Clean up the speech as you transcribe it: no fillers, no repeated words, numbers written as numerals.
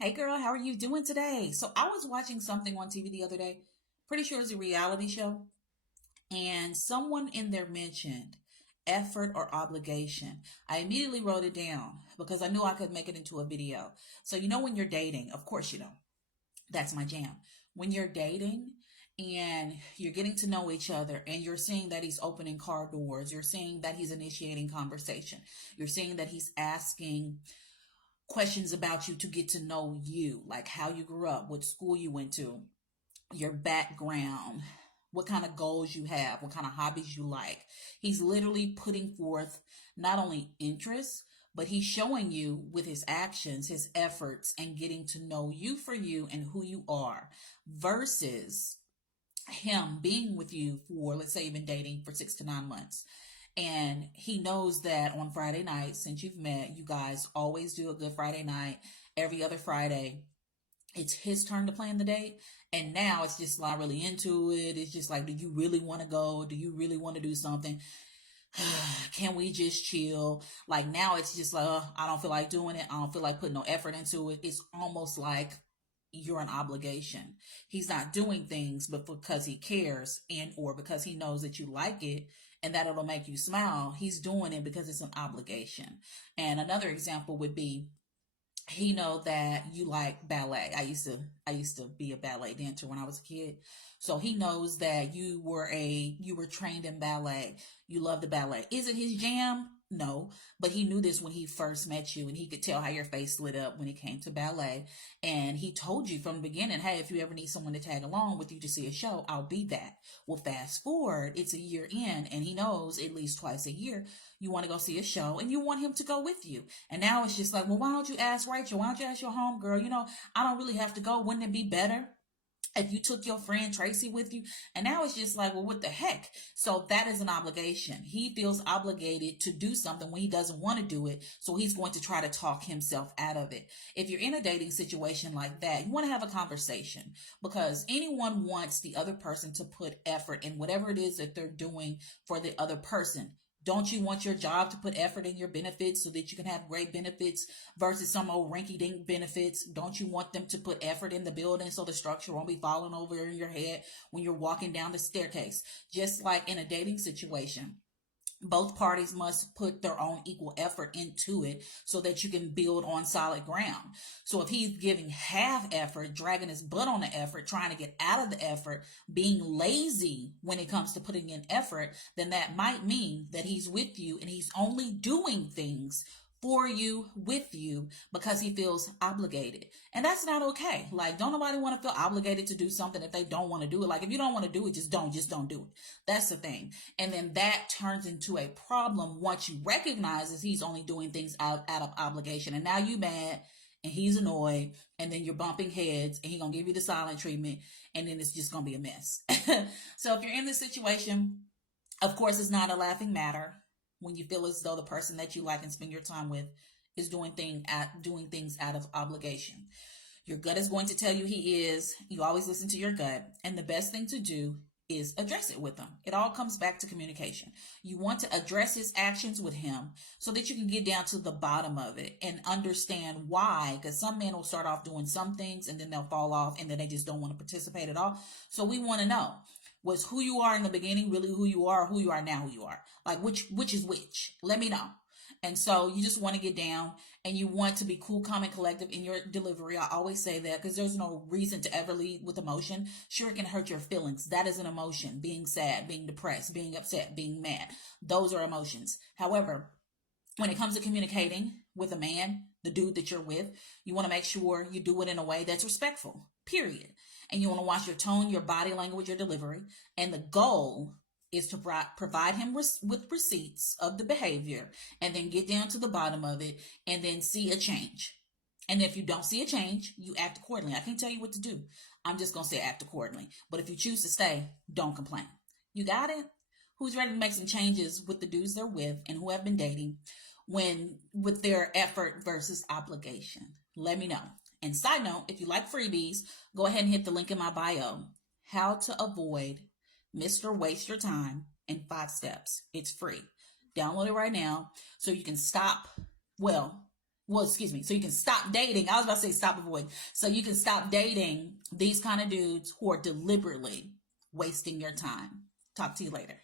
Hey girl, how are you doing today? So I was watching something on TV the other day. Pretty sure it's a reality show. And someone in there mentioned effort or obligation. I immediately wrote it down because I knew I could make it into a video. So when you're dating, of course that's my jam. When you're dating and you're getting to know each other and you're seeing that he's opening car doors, you're seeing that he's initiating conversation, you're seeing that he's asking questions about you to get to know you, like how you grew up, what school you went to, your background, what kind of goals you have, what kind of hobbies you like. He's literally putting forth not only interest, but he's showing you with his actions, his efforts, and getting to know you for you and who you are versus him being with you for, let's say, you've been dating for 6 to 9 months. And he knows that on Friday night, since you've met, you guys always do a good Friday night. Every other Friday, it's his turn to plan the date. And now it's just not really into it. It's just like, do you really want to go? Do you really want to do something? Can we just chill? Like now it's just like, I don't feel like doing it. I don't feel like putting no effort into it. It's almost like you're an obligation. He's not doing things, but because he cares and or because he knows that you like it and that it'll make you smile, he's doing it because it's an obligation. And another example would be he know that you like ballet. I used to be a ballet dancer when I was a kid. So he knows that you were trained in ballet. You love the ballet. Is it his jam? No, but he knew this when he first met you and he could tell how your face lit up when it came to ballet. And he told you from the beginning, hey, if you ever need someone to tag along with you to see a show, I'll be that. Well, fast forward, it's a year in and he knows at least twice a year you want to go see a show and you want him to go with you. And now it's just like, well, why don't you ask Rachel? Why don't you ask your homegirl? I don't really have to go. Wouldn't it be better if you took your friend Tracy with you? And now it's just like, well, what the heck? So that is an obligation. He feels obligated to do something when he doesn't want to do it. So he's going to try to talk himself out of it. If you're in a dating situation like that, you want to have a conversation because anyone wants the other person to put effort in whatever it is that they're doing for the other person. Don't you want your job to put effort in your benefits so that you can have great benefits versus some old rinky dink benefits? Don't you want them to put effort in the building so the structure won't be falling over in your head when you're walking down the staircase? Just like in a dating situation, both parties must put their own equal effort into it so that you can build on solid ground. So if he's giving half effort, dragging his butt on the effort, trying to get out of the effort, being lazy when it comes to putting in effort, then that might mean that he's with you and he's only doing things for you, with you, because he feels obligated. And that's not okay. Like, don't nobody want to feel obligated to do something if they don't want to do it. Like, if you don't want to do it, just don't do it. That's the thing. And then that turns into a problem once you recognize that he's only doing things out of obligation. And now you mad and he's annoyed and then you're bumping heads and he's going to give you the silent treatment and then it's just going to be a mess. So if you're in this situation, of course, it's not a laughing matter when you feel as though the person that you like and spend your time with is doing things out of obligation. Your gut is going to tell you he is. You always listen to your gut. And the best thing to do is address it with him. It all comes back to communication. You want to address his actions with him so that you can get down to the bottom of it and understand why. Because some men will start off doing some things and then they'll fall off and then they just don't want to participate at all. So we want to know, was who you are in the beginning really who you are, or who you are now who you are? Like which is which? Let me know. And so you just want to get down and you want to be cool, calm, and collective in your delivery. I always say that because there's no reason to ever lead with emotion. Sure, it can hurt your feelings. That is an emotion. Being sad, being depressed, being upset, being mad. Those are emotions. However, when it comes to communicating with a man, the dude that you're with, you want to make sure you do it in a way that's respectful, period. And you want to watch your tone, your body language, your delivery. And the goal is to provide him with receipts of the behavior and then get down to the bottom of it and then see a change. And if you don't see a change, you act accordingly. I can't tell you what to do. I'm just going to say act accordingly. But if you choose to stay, don't complain. You got it? Who's ready to make some changes with the dudes they're with and who have been dating when with their effort versus obligation? Let me know. And side note, if you like freebies, go ahead and hit the link in my bio. How to avoid Mr. Waste Your Time in 5 steps. It's free. Download it right now so you can stop. Well, Well, excuse me. So you can stop dating. I was about to say stop avoiding. So you can stop dating these kind of dudes who are deliberately wasting your time. Talk to you later.